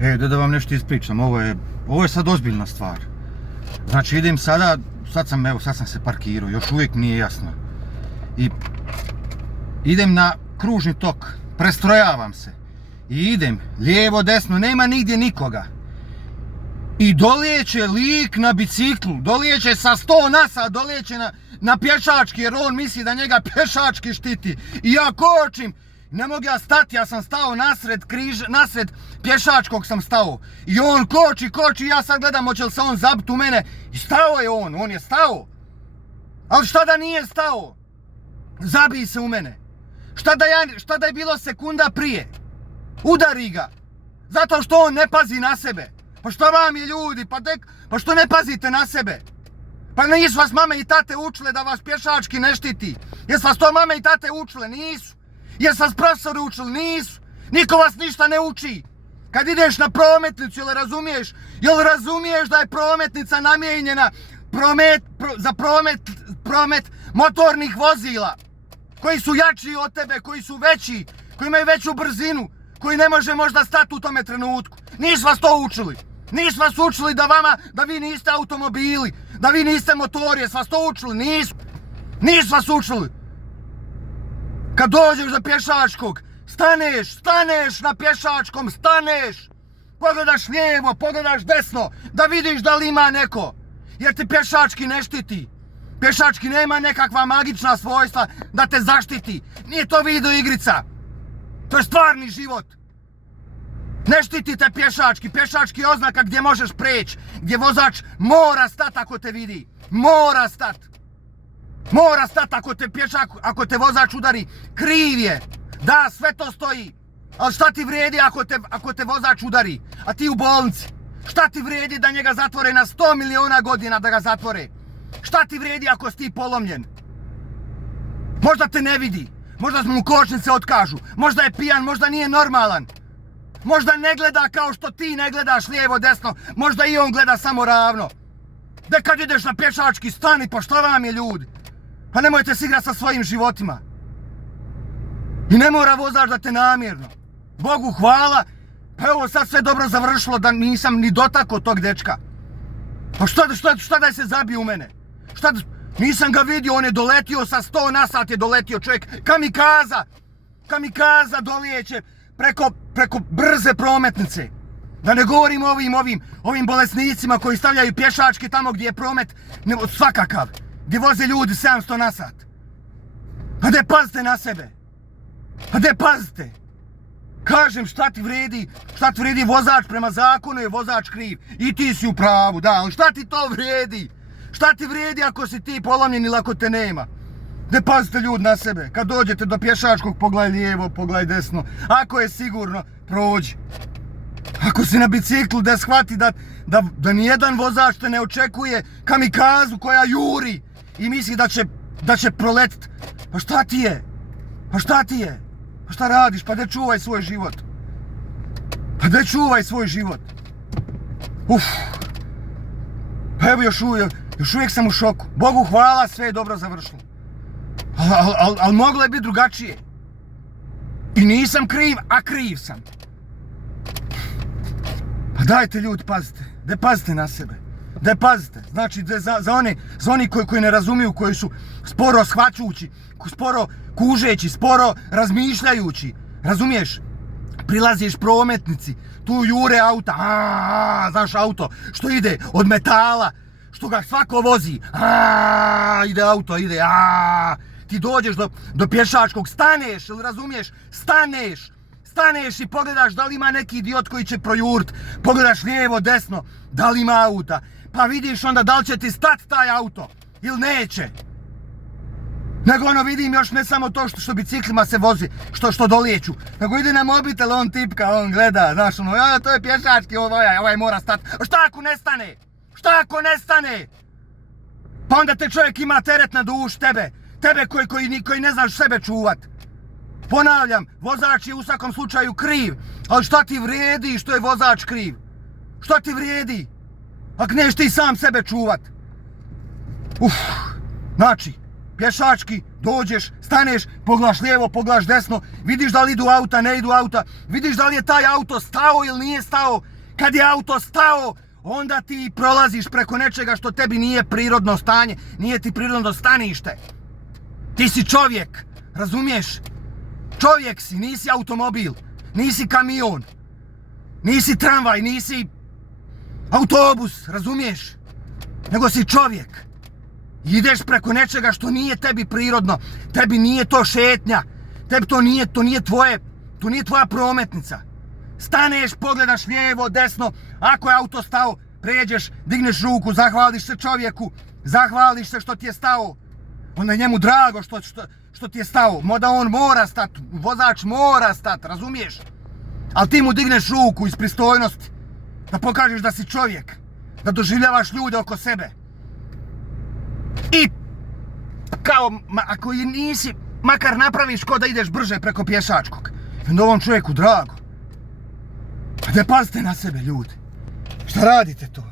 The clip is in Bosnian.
Da vam nešto ispričam, ovo je sad ozbiljna stvar. Znači idem sad sam se parkirao, još uvijek nije jasno. I idem na kružni tok, prestrojavam se. I idem, lijevo, desno, nema nigdje nikoga. I dolijeće lik na biciklu, dolijeće sa 100 na sat, dolijeće na pješački, jer on misli da njega pješački štiti. I ja kočim, ne mogu ja stati, ja sam stao nasred pješačkog sam stao. I on koči, ja sad gledam hoće li se on zabiti u mene. I stao je on je stao. Ali šta da nije stao? Zabij se u mene. Šta da je bilo sekunda prije? Udari ga. Zato što on ne pazi na sebe. Pa šta vam je ljudi, pa što ne pazite na sebe? Pa nisu vas mame i tate učile da vas pješački ne štiti. Jesu vas to mame i tate učile? Nisu. Jesu vas profesori učili? Nisu. Niko vas ništa ne uči. Kad ideš na prometnicu, jel razumiješ da je prometnica namijenjena za promet motornih vozila? Koji su jači od tebe, koji su veći, koji imaju veću brzinu, koji ne može možda stati u tome trenutku. Nisu vas to učili. Nisu vas učili da vi niste automobili, da vi niste motori, jesu vas to učili? Nisu vas učili. Kad dođeš do pješačkog, staneš na pješačkom, staneš. Pogledaš lijevo, pogledaš desno, da vidiš da li ima neko. Jer ti pješački ne štiti. Pješački nema nekakva magična svojstva da te zaštiti. Nije to video igrica. To je stvarni život. Ne štitite pješački je oznaka gdje možeš preći, gdje vozač mora stati ako te vidi. Mora stati ako te vozač udari. Kriv je. Da, sve to stoji. Ali šta ti vrijedi ako te vozač udari, a ti u bolnici? Šta ti vrijedi da njega zatvore na 100 miliona godina da ga zatvore? Šta ti vrijedi ako si ti polomljen? Možda te ne vidi, možda mu kočnice otkažu, možda je pijan, možda nije normalan. Možda ne gleda kao što ti ne gledaš lijevo, desno, možda i on gleda samo ravno. Da kad ideš na pješački stani, pa šta vam je ljudi? Pa nemojte se igrati sa svojim životima. I ne mora vozač da te namjerno. Bogu hvala, pa evo sad sve dobro završilo da nisam ni dotakao tog dečka. Pa šta da se zabije u mene? Nisam ga vidio, on je doletio sa 100 na sat je doletio čovjek. Kamikaza dolijeće preko brze prometnice. Da ne govorim o ovim bolesnicima koji stavljaju pješački tamo gdje je promet svakakav. Gdje voze ljudi 700 na sat. Pa gdje pazite na sebe. Pa gdje pazite. Kažem šta ti vrijedi vozač prema zakonu je vozač kriv. I ti si u pravu, da, ali šta ti to vrijedi? Šta ti vrijedi ako si ti polomljen ili ako te nema? Gdje pazite ljudi na sebe. Kad dođete do pješačkog pogledaj lijevo, pogledaj desno. Ako je sigurno, prođi. Ako si na biciklu da shvati da nijedan vozač te ne očekuje kamikazu koja juri i misli da će proletiti. Pa šta ti je? Pa šta radiš? Pa gdje čuvaj svoj život? Pa evo još uvijek sam u šoku. Bogu hvala, sve je dobro završilo. Ali moglo je biti drugačije. I nisam kriv, a kriv sam. Pa dajte ljudi, pazite. Gdje pazite na sebe? Gdje pazite? Znači za oni koji ne razumiju, koji su sporo shvaćući, sporo kužeći, sporo razmišljajući. Razumiješ? Prilaziš prometnici, tu jure auta, znaš auto, što ide od metala, što ga svako vozi, ide auto, ti dođeš do pješačkog, staneš, ili razumiješ, staneš i pogledaš da li ima neki idiot koji će projurit, pogledaš lijevo, desno, da li ima auta, pa vidiš onda da li će ti stati taj auto, ili neće. Nego vidim još ne samo to što biciklima se vozi, što dolijeću, nego ide na mobitel, on tipka, on gleda, znaš to je pješački, ovaj mora stati. Šta ako nestane? Pa onda te čovjek ima teret na duši, tebe koji ne znaš sebe čuvat. Ponavljam, vozač je u svakom slučaju kriv, ali šta ti vrijedi što je vozač kriv? Šta ti vrijedi? Ako neš ti sam sebe čuvat. Znači, pješački, dođeš, staneš, pogledaš lijevo, pogledaš desno, vidiš da li idu auta, ne idu auta, vidiš da li je taj auto stao ili nije stao. Kad je auto stao, onda ti prolaziš preko nečega što tebi nije prirodno stanje, nije ti prirodno stanište. Ti si čovjek, razumiješ? Čovjek si, nisi automobil, nisi kamion, nisi tramvaj, nisi autobus, razumiješ? Nego si čovjek. Ideš preko nečega što nije tebi prirodno, tebi nije to šetnja, tebi to nije tvoja prometnica. Staneš, pogledaš lijevo, desno, ako je auto stao, pređeš, digneš ruku, zahvališ se čovjeku, zahvališ se što ti je stao. Onda je njemu drago što ti je stao, da on mora stat, vozač mora stat, razumiješ? Ali ti mu digneš ruku iz pristojnosti, da pokažeš da si čovjek, da doživljavaš ljude oko sebe. I kao, ako i nisi, makar napraviš ko da ideš brže preko pješačkog. I onda ovom čovjeku drago. A da pazite na sebe, ljudi. Šta radite to?